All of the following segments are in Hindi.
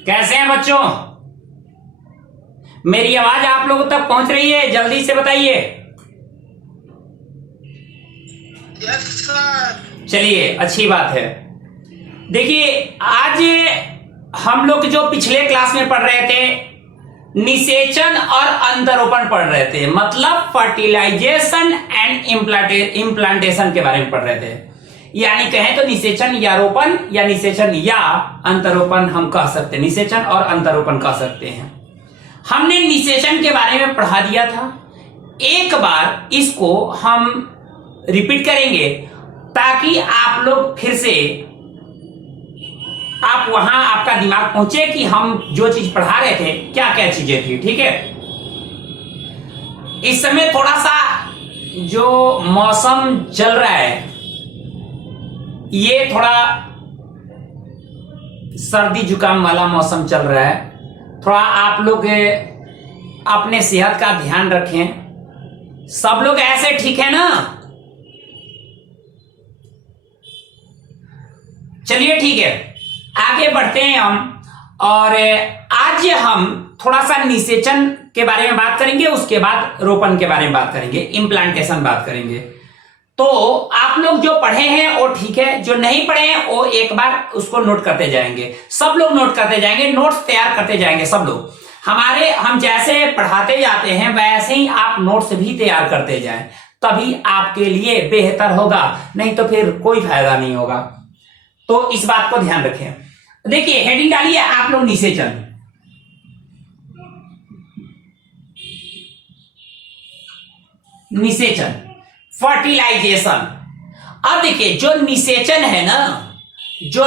कैसे हैं बच्चों? मेरी आवाज आप लोगों तक पहुंच रही है? जल्दी से बताइए। Yes sir. चलिए, अच्छी बात है। देखिए, आज हम लोग जो पिछले क्लास में पढ़ रहे थे, निषेचन और अंतरोपण पढ़ रहे थे, मतलब फर्टिलाइजेशन एंड इम्प्लांटेशन के बारे में पढ़ रहे थे। यानी कहें तो निषेचन या रोपण, या निषेचन या अंतरोपण हम कह सकते हैं, निषेचन और अंतरोपण कह सकते हैं। हमने निषेचन के बारे में पढ़ा दिया था। एक बार इसको हम रिपीट करेंगे ताकि आप लोग फिर से आप वहां आपका दिमाग पहुंचे कि हम जो चीज पढ़ा रहे थे क्या क्या चीजें थी। ठीक है, इस समय थोड़ा सा जो मौसम चल रहा है ये थोड़ा सर्दी जुकाम वाला मौसम चल रहा है। थोड़ा आप लोग अपने सेहत का ध्यान रखें। सब लोग ऐसे ठीक है ना? चलिए ठीक है, आगे बढ़ते हैं हम। और आज हम थोड़ा सा निषेचन के बारे में बात करेंगे, उसके बाद रोपण के बारे में बात करेंगे, इम्प्लांटेशन बात करेंगे। तो आप लोग जो पढ़े हैं वो ठीक है, जो नहीं पढ़े हैं वो एक बार उसको नोट करते जाएंगे। सब लोग नोट करते जाएंगे, नोट्स तैयार करते जाएंगे सब लोग। हम जैसे पढ़ाते जाते हैं वैसे ही आप नोट्स भी तैयार करते जाएं, तभी आपके लिए बेहतर होगा, नहीं तो फिर कोई फायदा नहीं होगा। तो इस बात को ध्यान रखें। देखिए, हेडिंग डालिए आप लोग निषेचन। निषेचन, फर्टिलाइजेशन। अब देखिए, जो निषेचन है ना, जो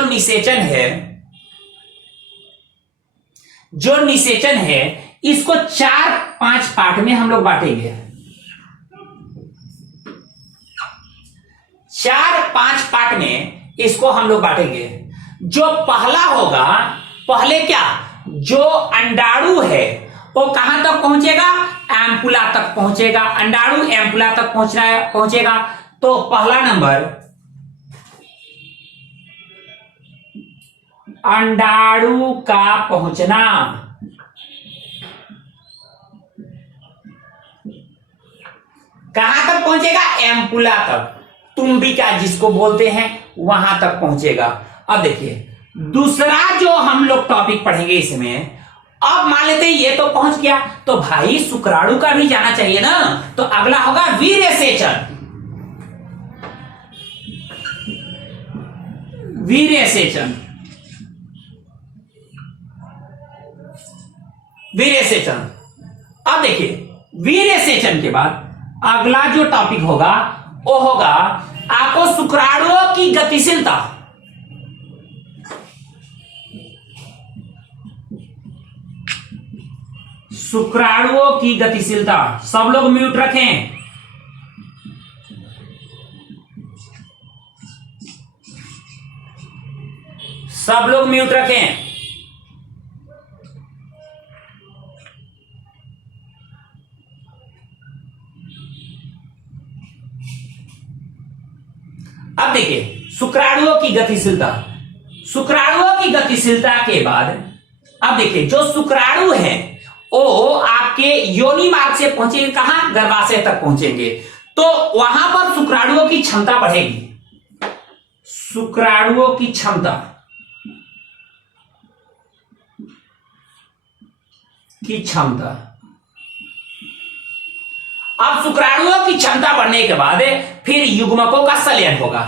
निषेचन है इसको 4-5 पार्ट में हम लोग बांटेंगे। 4-5 पार्ट में इसको हम लोग बांटेंगे। जो पहला होगा, पहले क्या, जो अंडाणु है वो कहां तक पहुंचेगा? एम्पुला तक पहुंचेगा। अंडाणु एम्पुला तक पहुंचेगा। तो पहला नंबर अंडाणु का पहुंचना। कहां तक पहुंचेगा? एम्पुला तक, तुम्बिका जिसको बोलते हैं वहां तक पहुंचेगा। अब देखिए, दूसरा जो हम लोग टॉपिक पढ़ेंगे इसमें, अब मान लेते हैं ये तो पहुंच गया, तो भाई शुक्राणु का भी जाना चाहिए ना। तो अगला होगा वीर्यसेचन। वीर्यसेचन, वीर्यसेचन। अब देखिए, वीर्यसेचन के बाद अगला जो टॉपिक होगा वो होगा आपको शुक्राणुओं की गतिशीलता। शुक्राणुओं की गतिशीलता। सब लोग म्यूट रखें। सब लोग म्यूट रखें। अब देखिए, शुक्राणुओं की गतिशीलता। शुक्राणुओं की गतिशीलता के बाद अब देखिए, जो शुक्राणु है वो आपके योनि मार्ग से पहुंचेंगे, कहां? गर्भाशय तक पहुंचेंगे। तो वहां पर शुक्राणुओं की क्षमता बढ़ेगी। शुक्राणुओं की क्षमता अब शुक्राणुओं की क्षमता बढ़ने के बाद फिर युग्मकों का संलयन होगा।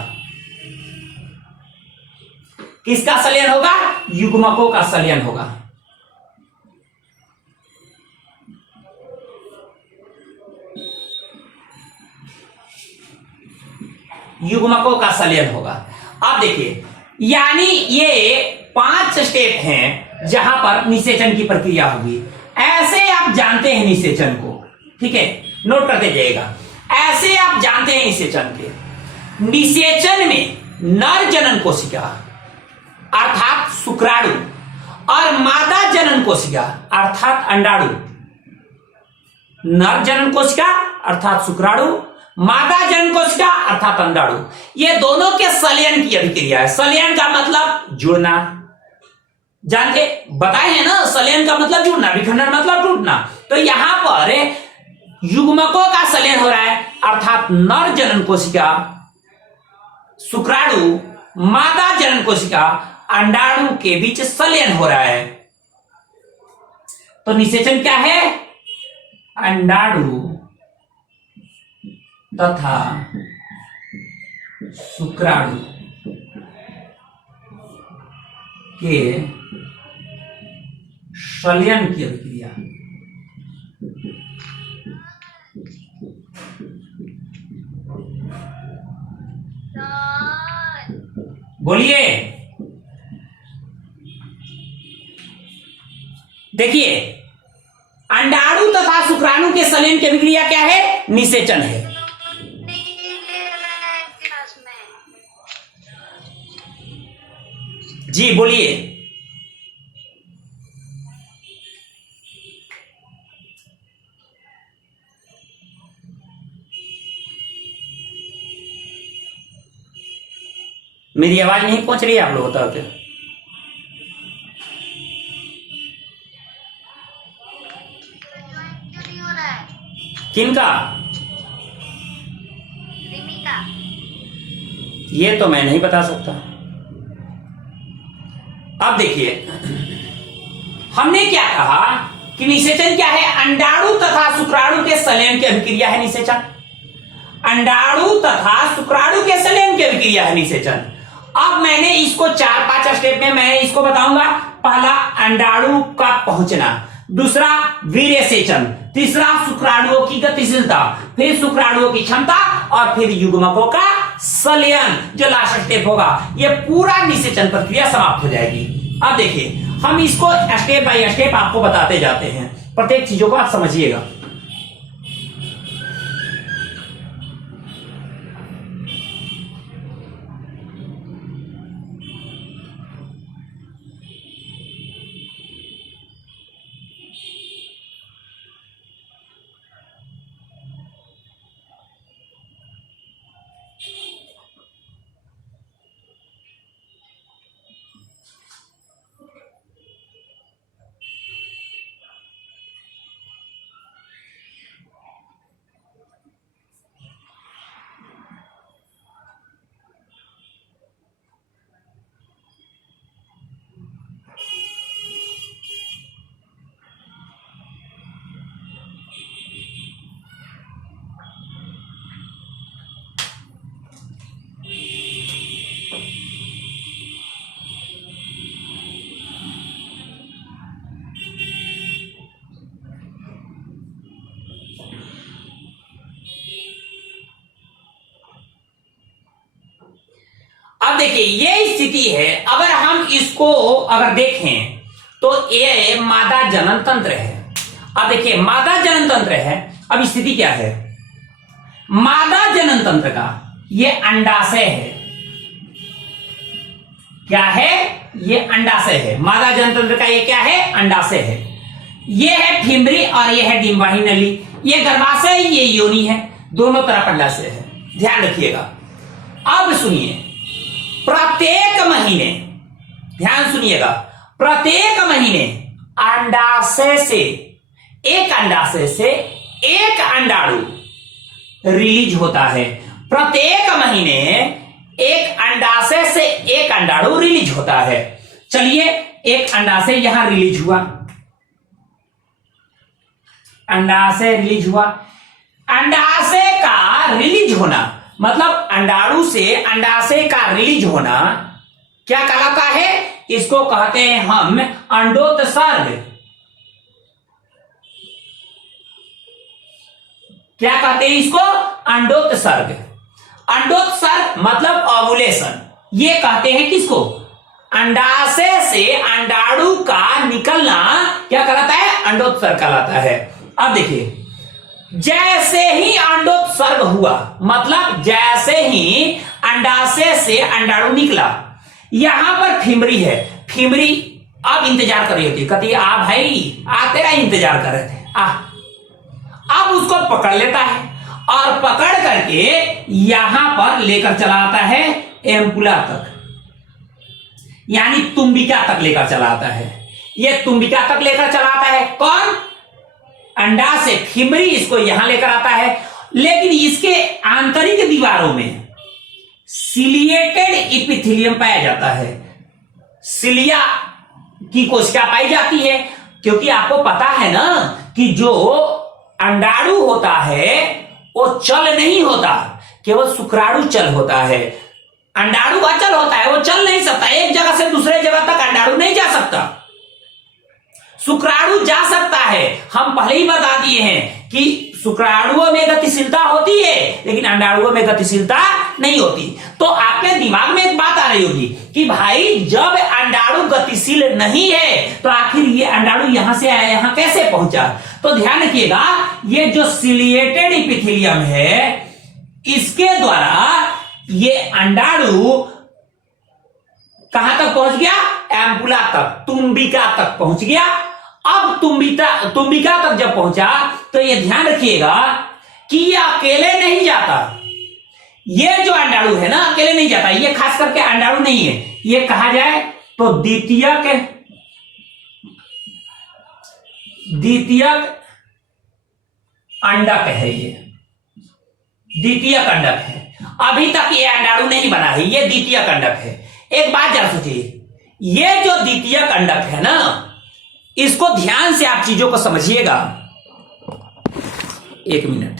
किसका संलयन होगा? युग्मकों का संलयन होगा। युग्मकों का संलयन होगा। अब देखिए, यानी ये 5 स्टेप हैं जहां पर निषेचन की प्रक्रिया होगी। ऐसे आप जानते हैं निषेचन को, ठीक है, नोट करते जाइएगा। ऐसे आप जानते हैं निषेचन के। निषेचन में नर जनन कोशिका अर्थात शुक्राणु और मादा जनन कोशिका अर्थात अंडाणु। नर जनन कोशिका अर्थात शुक्राणु, मादा जनन कोशिका अर्थात अंडाणु, ये दोनों के संलयन की अभिक्रिया है। संलयन का मतलब जुड़ना, जानते बताए हैं ना, सलयन का मतलब जुड़ना, विखंडन मतलब टूटना। तो यहां पर युग्मकों का सलयन हो रहा है, अर्थात नर जनन कोशिका शुक्राणु मादा जनन कोशिका अंडाणु के बीच सलयन हो रहा है। तो निषेचन क्या है? अंडाणु तथा शुक्राणु के सलयन की अभिक्रिया। बोलिए। देखिए, अंडाणु तथा शुक्राणु के सलयन की अभिक्रिया क्या है? निषेचन है। जी बोलिए। मेरी आवाज नहीं पहुंच रही है आप लोगों तक? क्यों नहीं हो रहा है? किनका? रिमी का। ये तो मैं नहीं बता सकता। अब देखिए, हमने क्या कहा कि निषेचन क्या है? अंडाणु तथा शुक्राणु के सलयन की अभिक्रिया है निषेचन। अंडाणु तथा शुक्राणु के सलयन की अभिक्रिया है निषेचन। अब मैंने इसको 4-5 स्टेप में मैं इसको बताऊंगा। पहला अंडाणु का पहुंचना, दूसरा वीर्यसेचन, तीसरा शुक्राणुओं की गतिशीलता, फिर शुक्राणुओं की क्षमता और फिर युग्मकों का सलयन जो लास्ट स्टेप होगा। ये पूरा निषेचन प्रक्रिया समाप्त हो जाएगी। अब देखिए, हम इसको स्टेप बाय स्टेप आपको बताते जाते हैं, प्रत्येक चीजों को आप समझिएगा। अब देखिए, ये स्थिति है। अगर हम इसको अगर देखें तो ये मादा जनन तंत्र है। अब देखिए, मादा जनन तंत्र है। अब स्थिति क्या है? मादा जनन तंत्र का ये अंडाशय है। क्या है? ये अंडाशय है। मादा जनन तंत्र का ये क्या है? अंडाशय है। ये है फिम्बरी और ये है डिंबाही नली। ये गर्भाशय, ये योनि है, दोनों तरफ अंडाशय है। ध्यान रखिएगा। अब सुनिए, प्रत्येक महीने, ध्यान सुनिएगा, प्रत्येक महीने अंडाशय से एक अंडाणु रिलीज होता है। प्रत्येक महीने एक अंडाशय से एक अंडाणु रिलीज होता है। चलिए, एक अंडाशय यहां रिलीज हुआ, अंडाशय रिलीज हुआ। अंडाशय का रिलीज होना मतलब अंडाणु से अंडाशय का रिलीज होना क्या कहलाता है? इसको कहते हैं हम अंडोत्सर्ग। क्या कहते हैं इसको? अंडोत्सर्ग। अंडोत्सर्ग मतलब ओवुलेशन। ये कहते हैं किसको? अंडाशय से अंडाणु का निकलना क्या कहलाता है? अंडोत्सर्ग कहलाता है। अब देखिए, जैसे ही अंडोत्सर्ग हुआ मतलब जैसे ही अंडाशय से अंडाणु निकला, यहां पर फिम्बरी है। फिम्बरी अब इंतजार कर रही होती, कहती है आ भाई आ, तेरा इंतजार कर रहे थे, आ। अब उसको पकड़ लेता है और पकड़ करके यहां पर लेकर चला आता है एम्पुला तक। यानी तुम्बिका तक लेकर चला आता है। ये तुम्बिका तक लेकर चला आता है कौन? अंडाशय, फिमरी इसको यहां लेकर आता है। लेकिन इसके आंतरिक दीवारों में सिलिएटेड इपिथेलियम पाया जाता है। सिलिया की कोशिका पाई जाती है, क्योंकि आपको पता है ना कि जो अंडाणु होता है वो चल नहीं होता, केवल शुक्राणु चल होता है। अंडाणु अचल होता है, वो चल नहीं सकता, एक जगह से दूसरे जगह तक अंडाणु नहीं जा सकता। शुक्राणु जा सकता है। हम पहले ही बता दिए हैं कि शुक्राणुओं में गतिशीलता होती है, लेकिन अंडाणुओं में गतिशीलता नहीं होती। तो आपके दिमाग में एक बात आ रही होगी कि भाई जब अंडाणु गतिशील नहीं है तो आखिर ये अंडाणु यहां से आया, यहां कैसे पहुंचा? तो ध्यान रखिएगा, ये जो सिलिएटेड इपिथेलियम है इसके द्वारा ये अंडाणु कहां तक पहुंच गया? एम्पुला तक, तुम्बिका तक पहुंच गया। अब तुम्बिका तक जब पहुंचा तो ये ध्यान रखिएगा कि ये अकेले नहीं जाता। ये जो अंडाणु है ना अकेले नहीं जाता, ये खास करके अंडाणु नहीं है, ये कहा जाए तो द्वितीयक अंडक है। ये द्वितीयक अंडक है। अभी तक ये अंडाणु नहीं बना है, ये द्वितीयक अंडक है। एक बात जरा सोचिए, ये जो द्वितीयक अंडक है ना, इसको ध्यान से आप चीजों को समझिएगा। एक मिनट,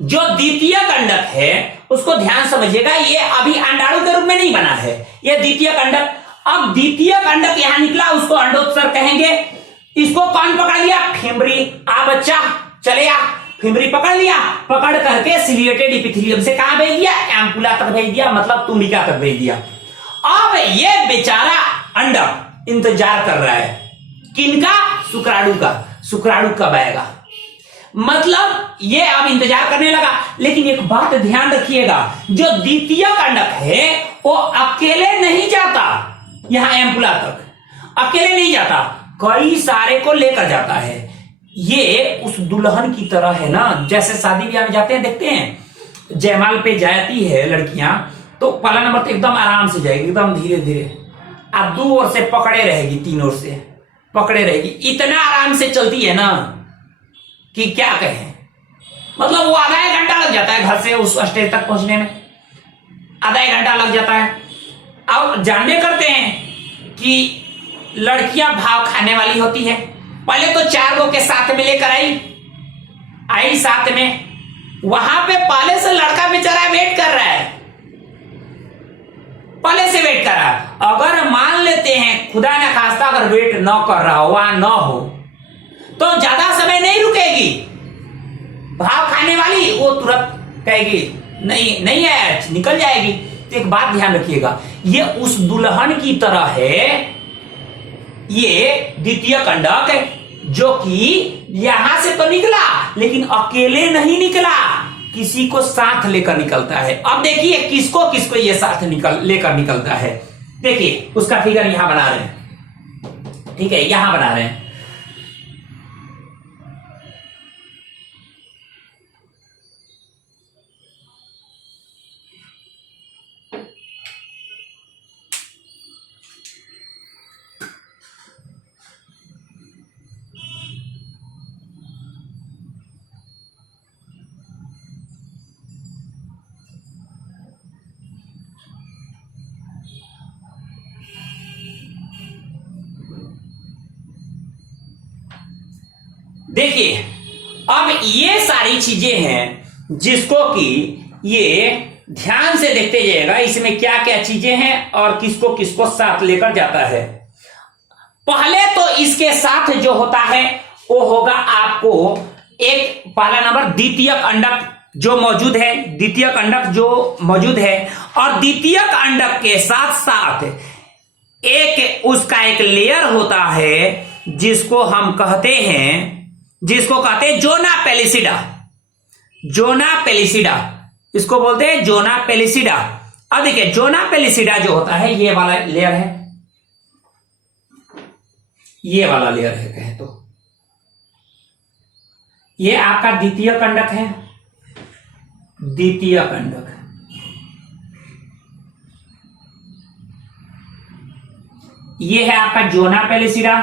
जो द्वितीयक अंडक है उसको ध्यान समझिएगा। ये अभी अंडाणु के रूप में नहीं बना है, ये द्वितीयक अंडक। अब द्वितीयक अंडक यहां निकला, उसको अंडोत्सर कहेंगे। इसको कौन पकड़ लिया? फिमरी। आ बच्चा चले आ, फिमरी पकड़ लिया, पकड़ करके सिलिएटेड इपिथेलियम से कहां भेज दिया? एम्पुला तक भेज दिया, मतलब तुम्बिका तक भेज दिया। अब ये बेचारा अंडक इंतजार कर रहा है, किनका? शुक्राणु का। शुक्राणु कब आएगा? मतलब ये अब इंतजार करने लगा। लेकिन एक बात ध्यान रखिएगा, जो द्वितीयक अंडक है वो अकेले नहीं जाता यहां एम्पुला तक, अकेले नहीं जाता, कई सारे को लेकर जाता है। ये उस दुल्हन की तरह है ना, जैसे शादी ब्याह में जाते हैं, देखते हैं जयमाल पे जाती है लड़कियां, तो पहला नंबर तो एकदम आराम से जाएगी, एकदम धीरे धीरे, अब 2 ओर से पकड़े रहेगी, 3 ओर से पकड़े रहेगी, इतना आराम से चलती है ना कि क्या कहें। मतलब वो आधा 1 घंटा लग जाता है घर से उस स्टेज तक पहुंचने में, आधा 1 घंटा लग जाता है। अब जानते करते हैं कि लड़कियां भाव खाने वाली होती है। पहले तो 4 लोग के साथ में लेकर आई साथ में, वहां पे पहले से लड़का बेचारा वेट कर रहा है, पहले से वेट कर रहा है। अगर मान लेते हैं खुदा न खास्ता अगर वेट न कर रहा हो, वहां न हो, तो ज्यादा समय नहीं रुकेगी। भाव खाने वाली वो तुरंत कहेगी नहीं है, निकल जाएगी। तो एक बात ध्यान रखिएगा, ये उस दुल्हन की तरह है, ये द्वितीयक अंडक है, जो कि यहां से तो निकला लेकिन अकेले नहीं निकला, किसी को साथ लेकर निकलता है। अब देखिए किसको किसको ये साथ लेकर निकलता है। देखिए उसका फिगर यहां बना रहे हैं, ठीक है, यहां बना रहे हैं। देखिए अब ये सारी चीजें हैं जिसको कि ये ध्यान से देखते जाइएगा, इसमें क्या क्या चीजें हैं और किसको किसको साथ लेकर जाता है। पहले तो इसके साथ जो होता है वो होगा आपको एक पहला नंबर द्वितीयक अंडक जो मौजूद है, द्वितीयक अंडक जो मौजूद है, और द्वितीयक अंडक के साथ साथ एक उसका एक लेयर होता है जिसको हम कहते हैं जोना पेलिसिडा। जोना पेलिसिडा इसको बोलते हैं जोना पेलिसिडा। अब देखिए जोना पेलिसिडा जो होता है ये वाला लेयर है, ये वाला लेयर है कहे तो, ये आपका द्वितीय कंडक है, द्वितीय कंडक। ये है आपका जोना पेलिसिडा,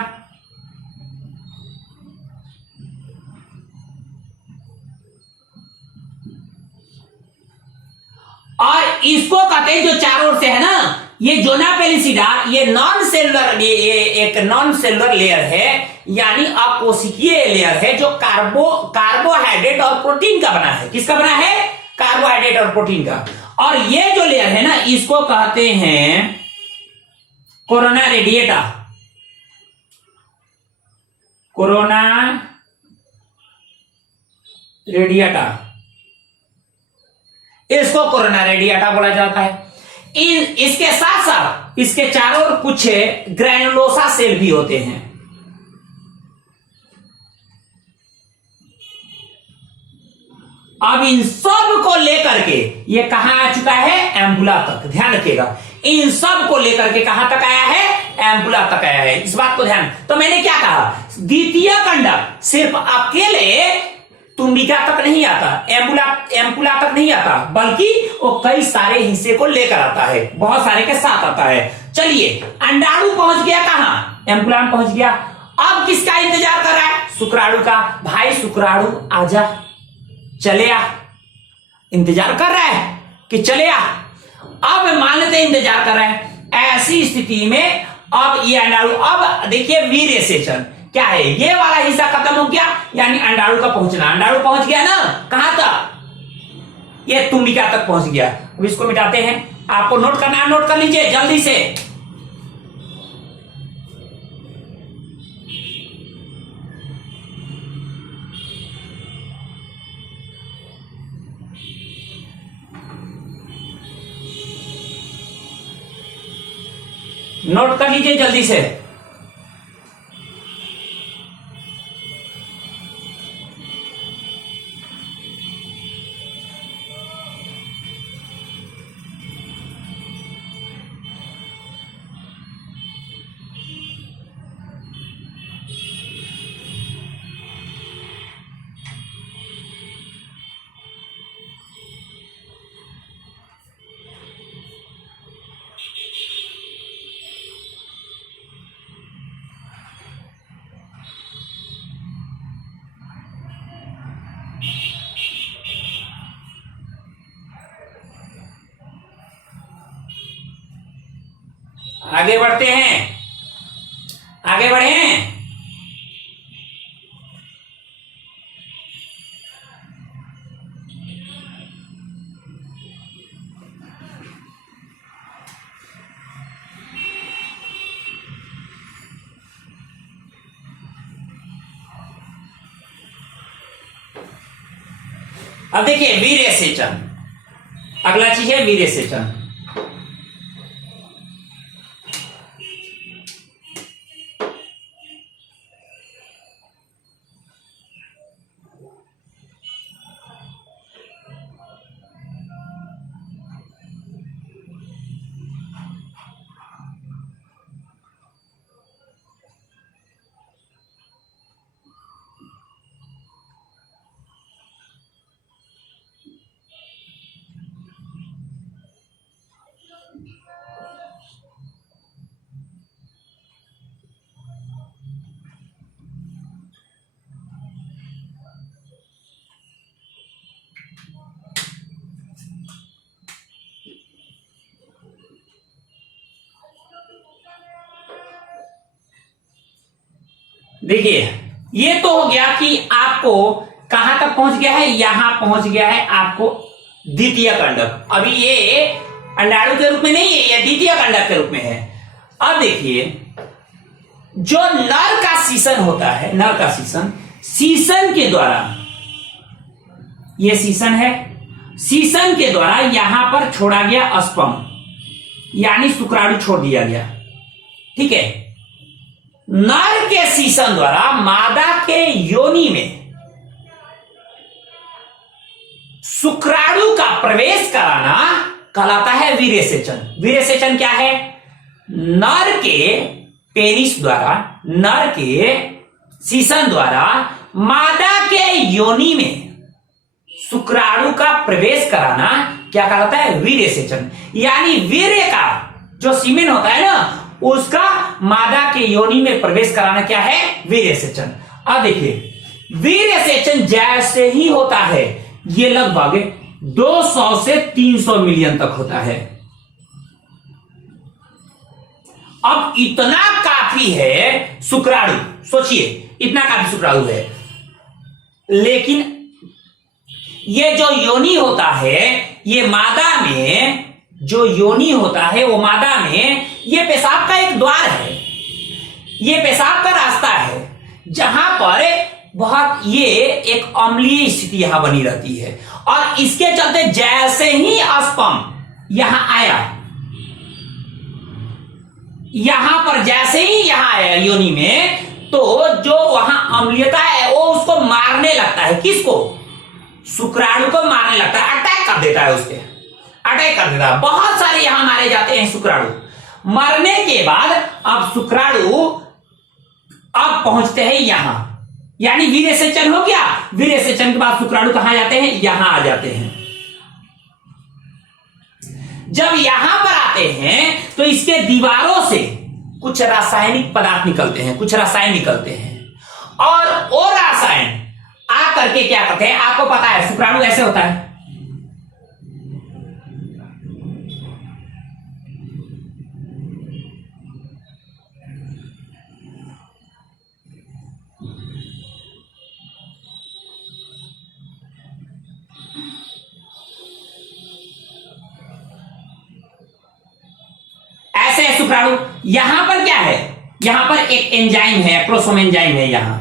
और इसको कहते हैं जो चारों ओर से है ना, ये जोना पेलिसिडा, ये नॉन सेलुलर, ये एक नॉन सेलुलर लेयर है, यानी अकोशिकीय लेयर है, जो कार्बोहाइड्रेट और प्रोटीन का बना है। किसका बना है? कार्बोहाइड्रेट और प्रोटीन का। और ये जो लेयर है ना, इसको कहते हैं कोरोना रेडिएटा, कोरोना रेडिएटा, इसको कोरोना रेडिएटा बोला जाता है। इसके साथ साथ इसके चारों ओर कुछ ग्रैनुलोसा सेल भी होते हैं। अब इन सब को लेकर के ये कहां आ चुका है? एम्बुला तक। ध्यान रखिएगा, इन सब को लेकर के कहां तक आया है? एम्बुला तक आया है। इस बात को ध्यान, तो मैंने क्या कहा, द्वितीय कंडक सिर्फ अकेले तुंबिका तक नहीं आता, एम्पुला तक नहीं आता, बल्कि वो कई सारे हिस्से को लेकर आता है, बहुत सारे के साथ आता है। चलिए, अंडाणु पहुंच गया कहां? एम्पुला में पहुंच गया। अब किसका इंतजार कर रहा है? शुक्राणु का। भाई शुक्राणु आजा, चले आ। इंतजार कर रहा है कि चले आ। अब मान लेते इंतजार कर रहा है। ऐसी स्थिति में अब ये अंडाणु, अब देखिए वीर्य सेचन क्या है, ये वाला हिस्सा खत्म हो गया, यानी अंडाणु का पहुंचना। अंडाणु पहुंच गया ना, कहां तक? ये तुंबिका तक पहुंच गया। अब इसको मिटाते हैं, आपको नोट करना है, नोट कर लीजिए जल्दी से। नोट कर लीजिए जल्दी से। आगे बढ़ते हैं, आगे बढ़े। अब देखिए वीर्य सेचन, अगला चीज है वीर्य सेचन। देखिए ये तो हो गया कि आपको कहां तक पहुंच गया है, यहां पहुंच गया है आपको द्वितीय कंडक। अभी ये अंडाणु के रूप में नहीं है, ये द्वितीय कंडक के रूप में है। अब देखिए जो नर का सीसन होता है, नर का सीसन, सीसन के द्वारा, ये सीसन है, सीसन के द्वारा यहां पर छोड़ा गया स्पर्म, यानी शुक्राणु छोड़ दिया गया। ठीक है, नर के सीसन द्वारा मादा के योनि में शुक्राणु का प्रवेश कराना कहलाता है वीर्यसेचन। वीर्यसेचन क्या है? नर के पेनिस द्वारा, नर के सीसन द्वारा मादा के योनि में शुक्राणु का प्रवेश कराना क्या कहलाता है? वीर्यसेचन। यानी वीर्य का जो सीमेन होता है ना, उसका मादा के योनि में प्रवेश कराना क्या है? वीर्यसेचन। अब देखिए, वीर्यसेचन जैसे ही होता है ये लगभग 200 से 300 मिलियन तक होता है। अब इतना काफी है शुक्राणु, सोचिए इतना काफी शुक्राणु है। लेकिन ये जो योनि होता है, ये मादा में जो योनि होता है वो मादा में ये पेशाब का एक द्वार है, ये पेशाब का रास्ता है, जहां पर बहुत ये एक अम्लीय स्थिति यहां बनी रहती है। और इसके चलते जैसे ही स्पर्म यहां आया, यहां पर जैसे ही यहां आया योनि में, तो जो वहां अम्लीयता है वो उसको मारने लगता है। किसको? शुक्राणु को मारने लगता है, अटैक कर देता है, उसके अटैक कर देता है। बहुत सारे यहां मारे जाते हैं शुक्राणु। मरने के बाद अब शुक्राणु अब पहुंचते हैं यहां, यानी वीर्यसेचन हो गया। वीर्यसेचन के बाद शुक्राणु कहां जाते हैं? यहां आ जाते हैं। जब यहां पर आते हैं तो इसके दीवारों से कुछ रासायनिक पदार्थ निकलते हैं, कुछ रसायन निकलते हैं। और वो रसायन आ करके क्या करते हैं? आपको पता है शुक्राणु ऐसे होता है, ऐसे है शुक्राणु। यहां पर क्या है? यहां पर एक एंजाइम है, एक्रोसोम एंजाइम है यहां,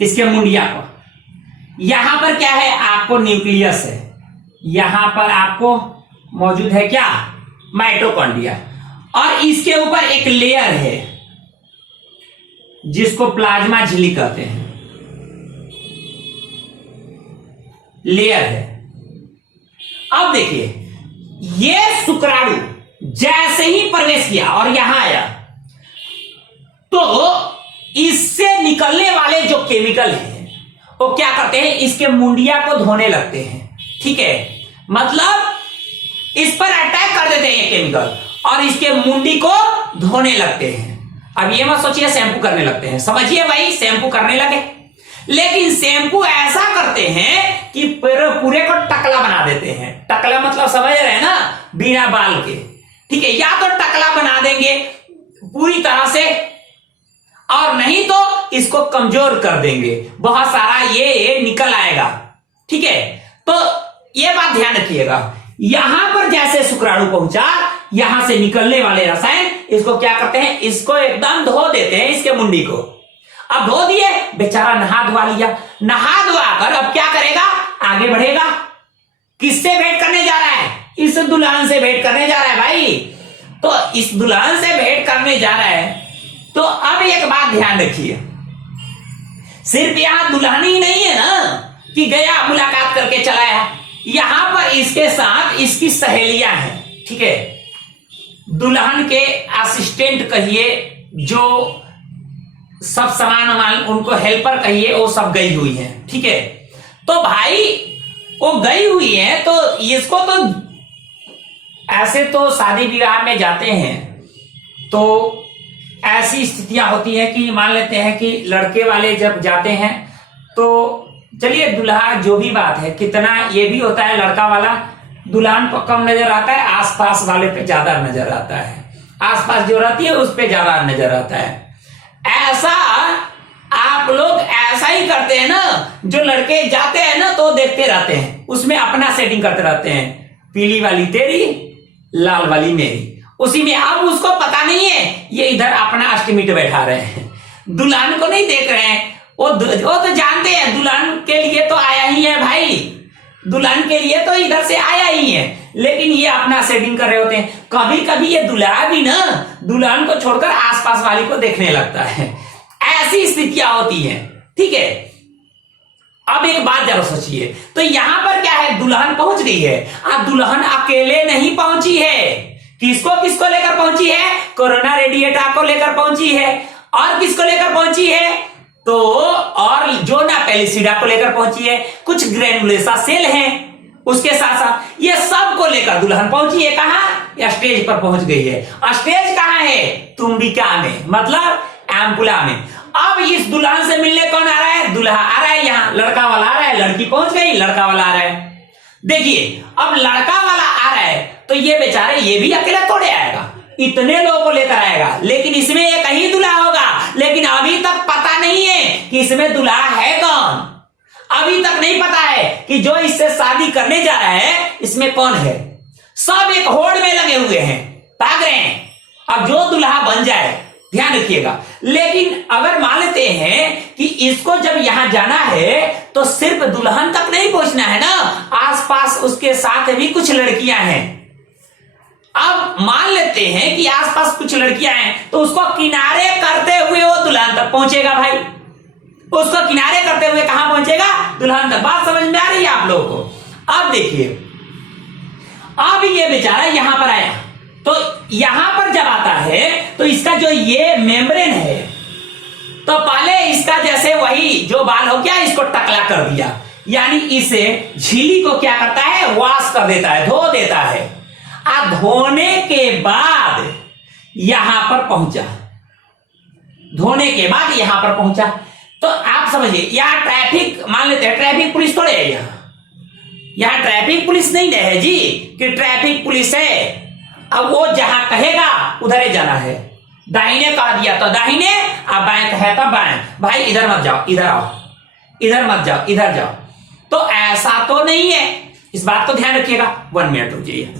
इसके मुंडिया पर। यहां पर क्या है? आपको न्यूक्लियस है। यहां पर आपको मौजूद है क्या? माइटोकॉन्ड्रिया। और इसके ऊपर एक लेयर है जिसको प्लाज्मा झिल्ली कहते हैं, लेयर है। अब देखिए, ये शुक्राणु जैसे ही प्रवेश किया और यहां आया, तो इससे निकलने वाले जो केमिकल हैं वो क्या करते हैं? इसके मुंडिया को धोने लगते हैं। ठीक है, मतलब इस पर अटैक कर देते हैं ये केमिकल और इसके मुंडी को धोने लगते हैं। अब ये मत सोचिए शैम्पू करने लगते हैं, समझिए भाई, शैम्पू करने लगे। लेकिन शैम्पू ऐसा करते हैं कि पूरे को टकला बना देते हैं। टकला मतलब समझ रहे हैं ना? बिना बाल के। ठीक है, या तो टकला बना देंगे पूरी तरह से, और नहीं तो इसको कमजोर कर देंगे, बहुत सारा ये निकल आएगा। ठीक है, तो ये बात ध्यान रखिएगा। यहां पर जैसे शुक्राणु पहुंचा, यहां से निकलने वाले रसायन इसको क्या करते हैं? इसको एकदम धो देते हैं, इसके मुंडी को। अब धो दिए, बेचारा नहा धुआ लिया। नहा धुआ कर अब क्या करेगा? आगे बढ़ेगा। किससे भेंट करने जा रहा है? इस दुल्हन से भेंट करने जा रहा है भाई। तो इस दुल्हन से भेंट करने जा रहा है, तो अब एक बात ध्यान रखिए, सिर्फ यहां दुल्हन ही नहीं है ना कि गया मुलाकात करके चला आया, यहां पर इसके साथ इसकी सहेलियां हैं। ठीक है, दुल्हन के असिस्टेंट कहिए, जो सब सामान उनको हेल्पर कहिए, वो सब गई हुई हैं। ठीक है, तो भाई वो गई हुई है, तो इसको तो ऐसे तो शादी विवाह में जाते हैं तो ऐसी स्थितियां होती है कि मान लेते हैं कि लड़के वाले जब जाते हैं तो चलिए दुल्हा जो भी बात है, कितना ये भी होता है लड़का वाला दुल्हन को कम नजर आता है, आसपास वाले पे ज्यादा नजर आता है, आसपास जो रहती है उस पे ज्यादा नजर आता है। ऐसा आप लोग ऐसा ही करते हैं ना, जो लड़के जाते हैं ना तो देखते रहते हैं, उसमें अपना सेटिंग करते रहते हैं, पीली वाली तेरी लाल वाली मेरी, उसी में। अब उसको पता नहीं है ये इधर अपना अष्टमिट बैठा रहे हैं, दुल्हन को नहीं देख रहे हैं। वो तो जानते हैं दुल्हन के लिए तो आया ही है भाई, दुल्हन के लिए तो इधर से आया ही है, लेकिन ये अपना सेटिंग कर रहे होते हैं। कभी कभी ये दुल्हा भी ना दुल्हन को छोड़कर आसपास वाली को देखने लगता है, ऐसी स्थितियां होती हैं। ठीक है, अब एक बात जरा सोचिए, तो यहां पर क्या है, दुल्हन पहुंच गई है। अब दुल्हन अकेले नहीं पहुंची है, किसको किसको लेकर पहुंची है, कोरोना रेडिएटर को लेकर पहुंची है, और किसको लेकर पहुंची है, तो और जो ना पेलिसिडा को लेकर पहुंची है, कुछ ग्रेनुलेसा सेल हैं उसके साथ साथ, ये सब को लेकर दुल्हन पहुंची है। कहां, स्टेज पर पहुंच गई है। स्टेज कहां है, तुम्बिका में, मतलब एम्पुला में। अब इस दुल्हन से मिलने कौन आ रहा है, दुल्हा आ रहा है, यहाँ लड़का वाला आ रहा है, लड़की पहुंच गई, लड़का वाला आ रहा है। देखिए अब लड़का वाला आ रहा है तो ये बेचारे, ये भी अकेला थोड़े आएगा, इतने लोगों को लेकर आएगा, लेकिन इसमें एक ही दुल्हा होगा। लेकिन अभी तक पता नहीं है कि इसमें दुल्हा है कौन, अभी तक नहीं पता है कि जो इससे शादी करने जा रहा है इसमें कौन है। सब एक होड़ में लगे हुए हैं, भाग रहे हैं। अब जो दुल्हा बन जाए, ध्यान रखिएगा, लेकिन अगर मान लेते हैं कि इसको जब यहां जाना है तो सिर्फ दुल्हन तक नहीं पहुंचना है ना, आसपास उसके साथ भी कुछ लड़कियां हैं। अब मान लेते हैं कि आसपास कुछ लड़कियां हैं, तो उसको किनारे करते हुए वो दुल्हन तक पहुंचेगा। भाई उसको किनारे करते हुए कहां पहुंचेगा, दुल्हन तक। बात समझ में आ रही है आप लोगों को। अब देखिए, अब ये बेचारा यहां पर आया, तो यहां पर जब आता है तो इसका जो ये मेम्ब्रेन है, तो पहले इसका जैसे वही जो बाल हो गया, इसको टकला कर दिया, यानी इसे झिल्ली को क्या करता है, वॉश कर देता है, धो देता है। अब धोने के बाद यहां पर पहुंचा, धोने के बाद यहां पर पहुंचा, तो आप समझिए यहां ट्रैफिक, मान लेते हैं ट्रैफिक पुलिस थोड़े है, यहां ट्रैफिक पुलिस नहीं है जी कि ट्रैफिक पुलिस है। अब वो जहां कहेगा उधर ही जाना है, दाहिने कह दिया तो दाहिने, अब बाएं कहे तो बाएं। भाई इधर मत जाओ, इधर आओ, इधर मत जाओ, इधर जाओ, तो ऐसा तो नहीं है। इस बात को ध्यान रखिएगा। 1 मिनट रुकिए।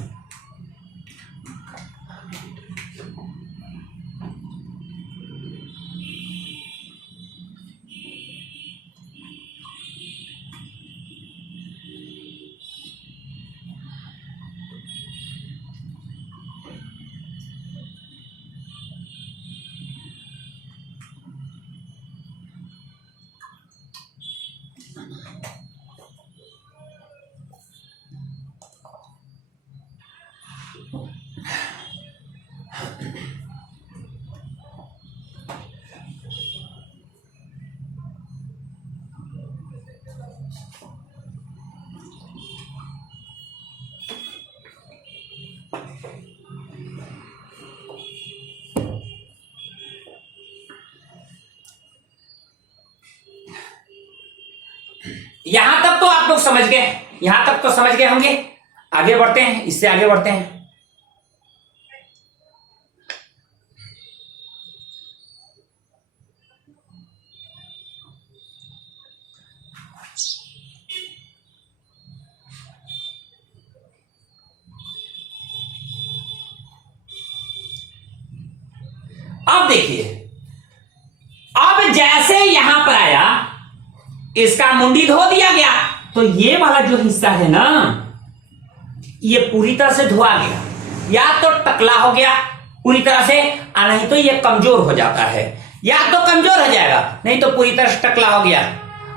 यहां तक तो आप लोग समझ गए, यहां तक तो समझ गए होंगे। आगे बढ़ते हैं, इससे आगे बढ़ते हैं। अब देखिए, अब जैसे यहां पर आया, इसका मुंडी धो दिया गया, तो ये वाला जो हिस्सा है ना, ये पूरी तरह से धोआ गया, या तो टकला हो गया पूरी तरह से, नहीं तो ये कमजोर हो जाता है, या तो कमजोर हो जाएगा, नहीं तो पूरी तरह से टकला हो गया।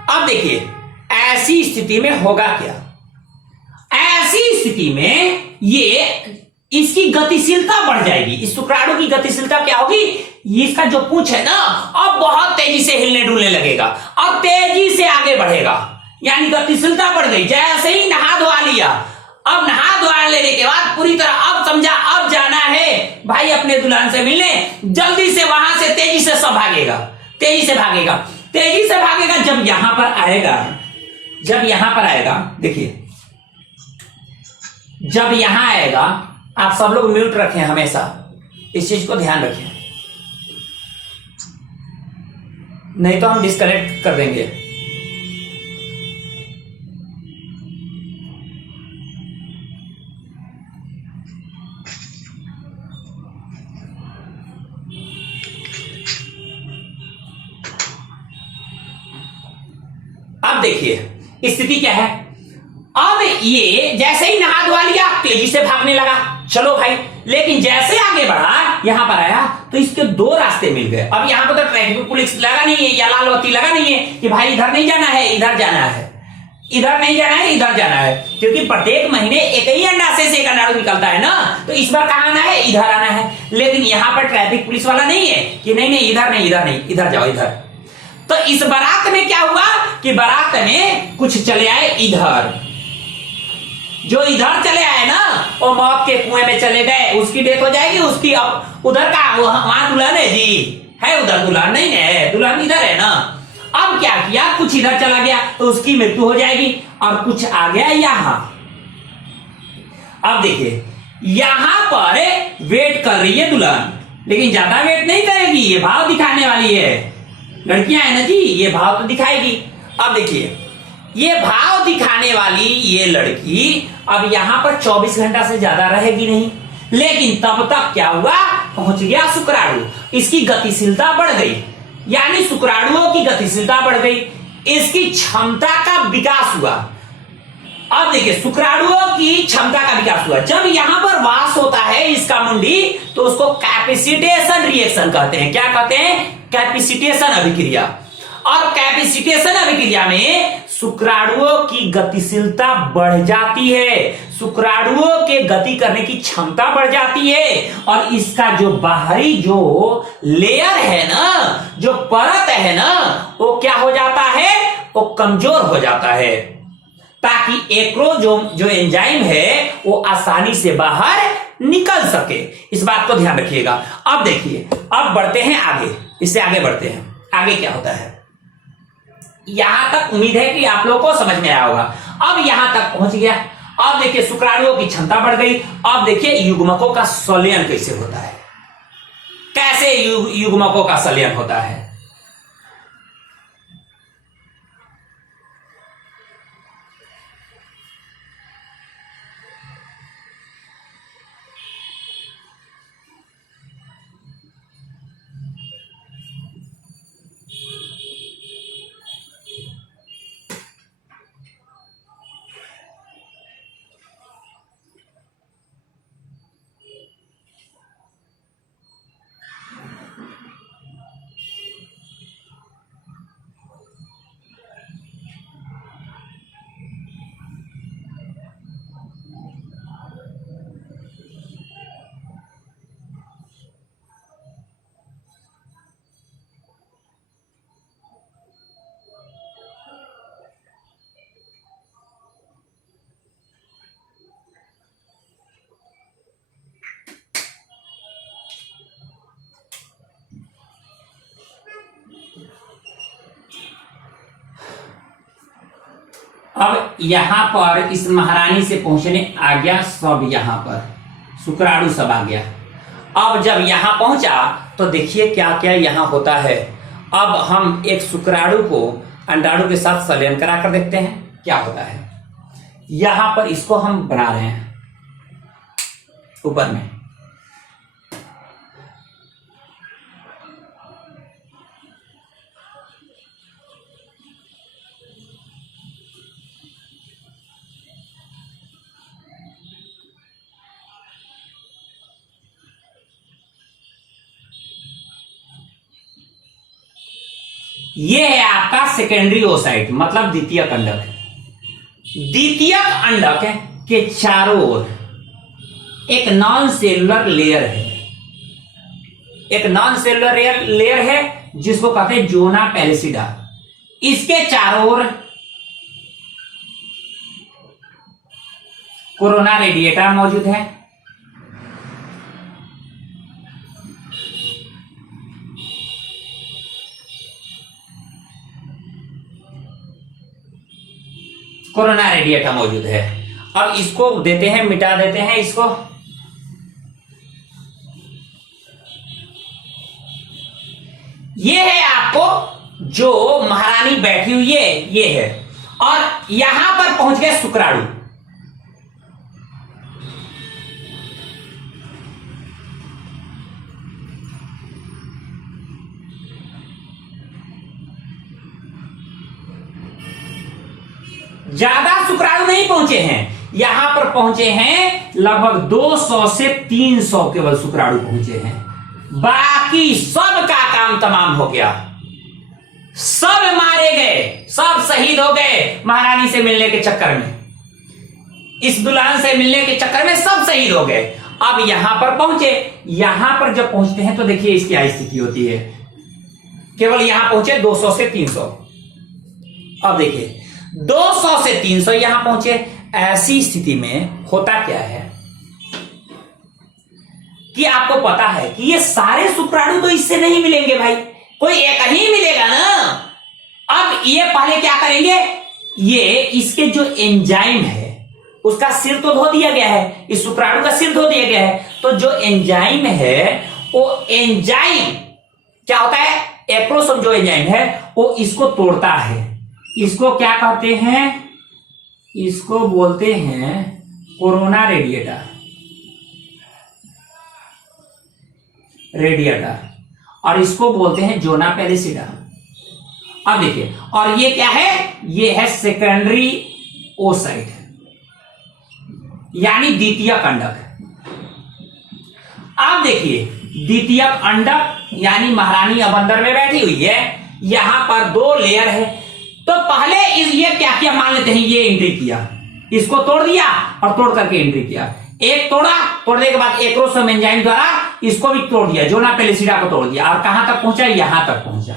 अब देखिए ऐसी स्थिति में होगा क्या, ऐसी स्थिति में ये इसकी गतिशीलता बढ़ जाएगी। इस शुक्राणु की गतिशीलता क्या होगी, इसका जो पूंछ है ना, अब बहुत तेजी से हिलने डुलने लगेगा और तेजी से आगे बढ़ेगा, यानी गतिशीलता बढ़ गई। जैसे ही नहा धोआ लिया, अब नहा धोआ लेने के बाद पूरी तरह अब समझा, अब जाना है भाई अपने दुल्हन से मिलने, जल्दी से वहां से तेजी से सब भागेगा, तेजी से भागेगा, तेजी से भागेगा। जब यहां पर आएगा, जब यहां पर आएगा, देखिए जब यहां आएगा, आप सब लोग म्यूट रखें, हमेशा इस चीज को ध्यान रखें, नहीं तो हम डिस्कनेक्ट कर देंगे। अब देखिए स्थिति क्या है, अब ये जैसे ही नहा धुआ लिया तेजी से भागने लगा, चलो भाई। लेकिन जैसे आगे बढ़ा, यहां पर आया तो इसके दो रास्ते मिल गए। अब यहां पर तो ट्रैफिक पुलिस लगा नहीं है या लाल बत्ती लगा नहीं है कि भाई इधर नहीं जाना है, इधर जाना है, इधर नहीं जाना है, इधर जाना है, क्योंकि प्रत्येक महीने एक ही अंडाशय से एक अंडाणु निकलता है ना, तो इस बार कहां आना है, इधर आना है। लेकिन यहां पर ट्रैफिक पुलिस वाला नहीं है कि नहीं नहीं इधर नहीं, इधर नहीं, इधर जाओ, इधर। तो इस बारात में क्या हुआ कि बारात में कुछ चले आए इधर, जो इधर चले आए ना वो मौत के कुएं में चले गए, उसकी डेथ हो जाएगी, उसकी अब उधर का वहां दुल्हन है जी, है उधर दुल्हन नहीं है, दुल्हन इधर है ना। अब क्या किया, कुछ इधर चला गया तो उसकी मृत्यु हो जाएगी, और कुछ आ गया यहां। अब देखिए यहां पर वेट कर रही है दुल्हन, लेकिन ज्यादा वेट नहीं करेगी, ये भाव दिखाने वाली है। लड़कियां है ना जी, ये भाव तो दिखाएगी। अब देखिए ये भाव दिखाने वाली ये लड़की अब यहां पर 24 घंटा से ज्यादा रहेगी नहीं, लेकिन तब तक क्या हुआ, पहुंच गया शुक्राणु, इसकी गतिशीलता बढ़ गई, यानी शुक्राणुओं की गतिशीलता बढ़ गई, इसकी क्षमता का विकास हुआ। अब देखिए शुक्राणुओं की क्षमता का विकास हुआ, जब यहां पर वास होता है इसका मुंडी, तो उसको कैपेसिटेशन रिएक्शन कहते हैं। क्या कहते हैं, कैपेसिटेशन अभिक्रिया। और कैपेसिटेशन अभिक्रिया में शुक्राणुओं की गतिशीलता बढ़ जाती है, शुक्राणुओं के गति करने की क्षमता बढ़ जाती है, और इसका जो बाहरी जो लेयर है ना, जो परत है ना, वो क्या हो जाता है, वो कमजोर हो जाता है, ताकि जो एंजाइम है वो आसानी से बाहर निकल सके। इस बात को ध्यान रखिएगा। अब देखिए, अब बढ़ते हैं आगे, इससे आगे बढ़ते हैं, आगे क्या होता है। यहां तक उम्मीद है कि आप लोगों को समझ में आया होगा। अब यहां तक पहुंच गया। अब देखिए शुक्राणुओं की क्षमता बढ़ गई। अब देखिए युग्मकों का संलयन कैसे होता है, कैसे युग्मकों का संलयन होता है। अब यहां पर इस महारानी से पहुंचने आ गया सब, यहां पर शुक्राणु सब आ गया। अब जब यहां पहुंचा तो देखिए क्या क्या यहां होता है। अब हम एक शुक्राणु को अंडाणु के साथ संलयन करा कर देखते हैं क्या होता है। यहां पर इसको हम बना रहे हैं ऊपर में, ये है आपका सेकेंडरी ओसाइट, मतलब द्वितीयक अंडक। द्वितीयक अंडक के चारों ओर एक नॉन सेलुलर लेयर है, एक नॉन सेलुलर लेयर है जिसको कहते हैं जोना पैलिसिडा। इसके चारों ओर कोरोना रेडिएटा मौजूद है। कोरोना रेडिएटा मौजूद है। अब इसको देते हैं, मिटा देते हैं इसको। ये है आपको जो महारानी बैठी हुई है, ये है। और यहां पर पहुंच गए शुक्राणु। ज्यादा शुक्राणु नहीं पहुंचे हैं, यहां पर पहुंचे हैं लगभग 200 से 300 केवल शुक्राणु पहुंचे हैं, बाकी सब का काम तमाम हो गया, सब मारे गए, सब शहीद हो गए महारानी से मिलने के चक्कर में, इस दुल्हन से मिलने के चक्कर में सब शहीद हो गए। अब यहां पर पहुंचे, यहां पर जब पहुंचते हैं तो देखिए इसकी क्या स्थिति होती है, केवल यहां पहुंचे 200 से 300। अब देखिए 200 से 300 यहां पहुंचे, ऐसी स्थिति में होता क्या है कि आपको पता है कि ये सारे शुक्राणु तो इससे नहीं मिलेंगे भाई, कोई एक ही मिलेगा ना। अब ये पहले क्या करेंगे, ये इसके जो एंजाइम है उसका सिर तो धो दिया गया है, इस शुक्राणु का सिर धो दिया गया है, तो जो एंजाइम है वो एंजाइम क्या होता है, एप्रोसोम जो एंजाइम है वो इसको तोड़ता है, इसको क्या कहते हैं, इसको बोलते हैं कोरोना रेडिएटर, और इसको बोलते हैं जोना पेलिसिडा। अब देखिए, और ये क्या है, ये है सेकेंडरी ओसाइट यानी द्वितीयक अंडक। अब देखिए द्वितीयक अंडक यानी महारानी अब अंदर में बैठी हुई है, यहां पर 2 लेयर है, तो पहले ये क्या किया, मान लेते हैं ये एंट्री किया, इसको तोड़ दिया और तोड़ करके एंट्री किया, एक तोड़ा, तोड़ने के बाद एक्रोसोम एंजाइम द्वारा इसको भी तोड़ दिया, जोना पेलिसिडा को तोड़ दिया, और कहां तक पहुंचा, यहां तक पहुंचा,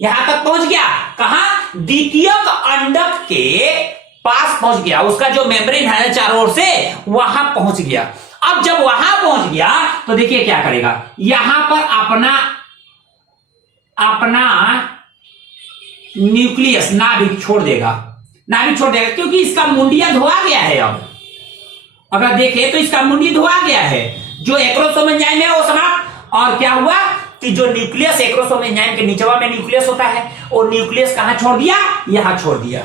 यहां तक पहुंच गया, कहां, द्वितीयक अंडक के पास पहुंच गया, उसका जो मेम्ब्रेन है चारों ओर से वहां पहुंच गया। अब जब वहां पहुंच गया तो देखिए क्या करेगा, यहां पर अपना न्यूक्लियस नाभिक छोड़ देगा, क्योंकि इसका मुंडिया धोआ गया है। अब अगर देखें तो इसका मुंडी धोआ गया है, जो एक्रोसोम एंजाइम है वो समाप्त, और क्या हुआ कि जो न्यूक्लियस एक्रोसोम एंजाइम के नीचवा में न्यूक्लियस होता है, वो न्यूक्लियस कहां छोड़ दिया, यहां छोड़ दिया।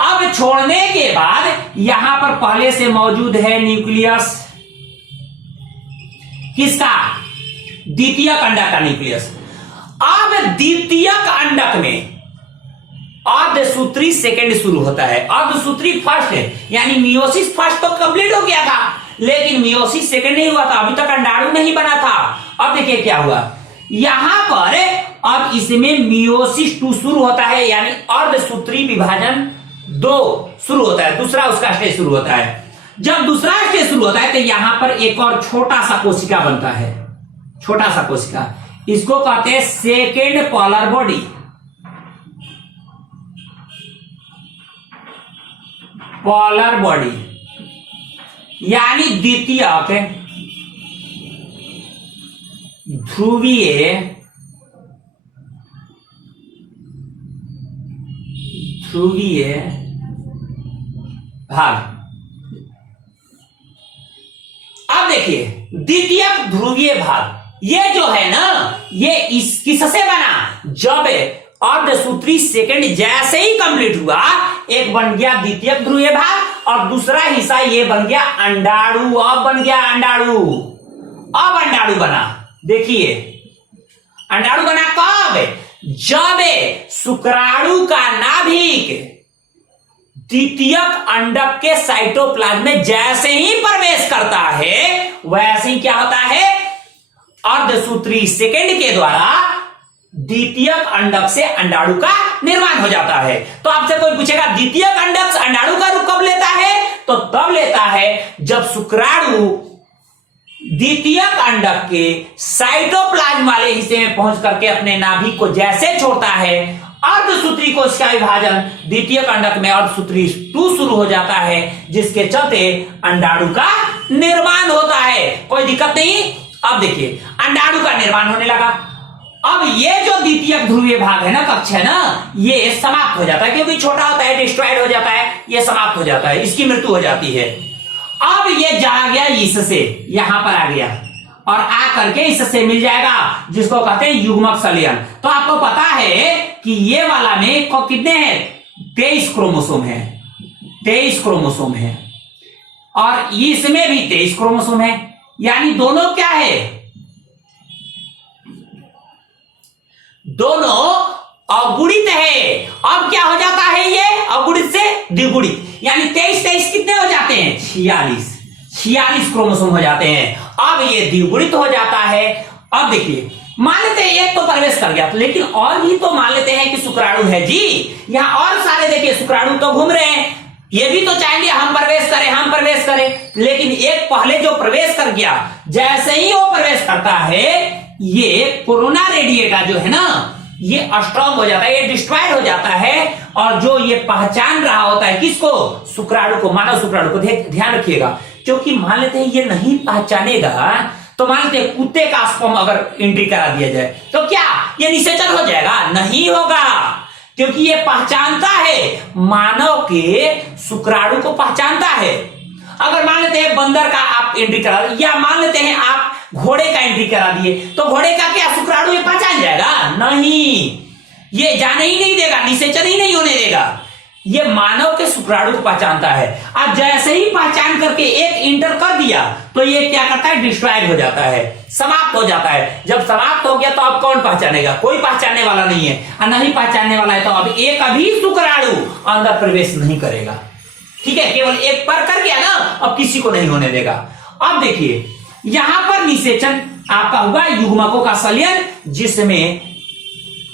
अब छोड़ने के बाद यहां पर पहले से मौजूद है न्यूक्लियस, किसका, द्वितीयक अंडक का न्यूक्लियस। अब द्वितीयक अंडक में अर्धसूत्री सेकंड शुरू होता है, अर्धसूत्री फर्स्ट है, यानी मियोसिस फर्स्ट तो कंप्लीट हो गया था, लेकिन मियोसिस सेकंड नहीं हुआ था, अभी तक अंडाणु नहीं बना था। अब देखिए क्या हुआ, यहां पर अब इसमें मियोसिस 2 शुरू होता है, यानी अर्धसूत्री विभाजन 2 शुरू होता है, दूसरा उसका स्टेज शुरू होता है। जब दूसरा स्टेज शुरू होता है तो यहां पर एक और छोटा सा कोशिका बनता है, छोटा सा कोशिका, इसको कहते हैं second polar body, polar body यानी द्वितीयक ध्रुवीय भाग। अब देखिए द्वितीयक ध्रुवीय भाग, ये जो है ना, ये इस किससे बना, जब अर्धसूत्री सेकंड जैसे ही कंप्लीट हुआ, एक बन गया द्वितीयक ध्रुवीय भाग और दूसरा हिस्सा ये बन गया अंडाणु। अब बन गया अंडाणु, अब अंडाणु बना, देखिए अंडाणु बना कब, जब शुक्राणु का नाभिक द्वितीयक अंडक के साइटोप्लाज्म में जैसे ही प्रवेश करता है, वैसे ही क्या होता है, अर्धसूत्री सेकंड के द्वारा द्वितीयक अंडक से अंडाणु का निर्माण हो जाता है। तो आपसे कोई पूछेगा द्वितीयक अंडक से अंडाणु का रूप कब लेता है, तो तब लेता है जब शुक्राणु द्वितीयक अंडक के साइटोप्लाज्म वाले हिस्से में पहुंच करके अपने नाभिक को जैसे छोड़ता है, अर्धसूत्री कोशिका विभाजन द्वितीयक अंडक में अर्धसूत्री 2 शुरू हो जाता है, जिसके चलते अंडाणु का निर्माण होता है। कोई दिक्कत नहीं। अब देखिए अंडाणु का निर्माण होने लगा। अब ये जो द्वितीयक ध्रुवीय भाग है ना, कक्ष है ना, ये समाप्त हो जाता है, क्योंकि छोटा होता है, डिस्ट्रॉयड हो जाता है, ये समाप्त हो जाता है, इसकी मृत्यु हो जाती है। अब ये जा गया इससे, यहां पर आ गया और आ करके इससे मिल जाएगा, जिसको कहते हैं युग्मक संलयन। तो आपको पता है कि ये वाला में कितने हैं, 23 क्रोमोसोम है, 23 क्रोमोसोम है, और इसमें भी 23 क्रोमोसोम है, यानी दोनों क्या है, दोनों अगुणित है। अब क्या हो जाता है, ये अगुणित से द्विगुणित, यानी 23 कितने हो जाते हैं, 46 क्रोमोसोम हो जाते हैं। अब ये द्विगुणित हो जाता है। अब देखिए, मान लेते हैं एक तो प्रवेश कर गया, लेकिन और भी तो मान लेते हैं कि शुक्राणु है जी, यहां और सारे देखिए शुक्राणु तो घूम रहे हैं, ये भी तो चाहेंगे हम प्रवेश करें, लेकिन एक पहले जो प्रवेश कर गया, जैसे ही वो प्रवेश करता है, ये कोरोना रेडिएटा जो है ना, ये स्ट्रांग हो जाता है, ये डिस्ट्रॉयड हो जाता है, और जो ये पहचान रहा होता है किसको, शुक्राणु को, मानव शुक्राणु को, ध्यान रखिएगा, क्योंकि मान लेते हैं ये नहीं पहचानेगा, तो मान लेते हैं कुत्ते का स्पर्म अगर एंट्री करा दिया जाए तो क्या ये निषेचन हो जाएगा, नहीं होगा, क्योंकि ये पहचानता है, मानव के शुक्राणु को पहचानता है। अगर मान लेते हैं बंदर का आप एंट्री करा, या मान लेते हैं आप घोड़े का एंट्री करा दिए, तो घोड़े का क्या शुक्राणु ये पहचान जाएगा, नहीं, ये जाने ही नहीं देगा, निषेचन ही नहीं होने देगा, ये मानव के शुक्राणु को पहचानता है। अब जैसे ही पहचान करके एक इंटर कर दिया, तो ये क्या करता है, डिस्ट्रॉयड हो जाता है, समाप्त हो जाता है। जब समाप्त हो गया तो अब कौन पहचानेगा, कोई पहचानने वाला नहीं है, और नहीं पहचानने वाला है तो अब एक अभी शुक्राणु अंदर प्रवेश नहीं करेगा, ठीक है, केवल एक पर कर गया ना, अब किसी को नहीं होने देगा। अब देखिए यहां पर निषेचन आपका हुआ युग्मकों का संलयन, जिसमें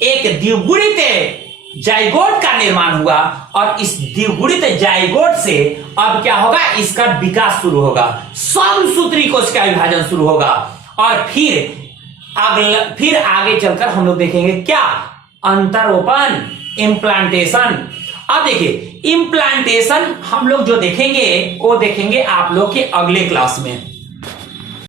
एक द्विगुणित जाइगोट का निर्माण हुआ, और इस द्विगुणित जाइगोट से अब क्या होगा, इसका विकास शुरू होगा, समसूत्री कोशिका विभाजन शुरू होगा, और फिर आगे चलकर हम लोग देखेंगे क्या, अंतरोपण, इम्प्लांटेशन। अब देखिए इम्प्लांटेशन हम लोग जो देखेंगे वो देखेंगे आप लोग के अगले क्लास में।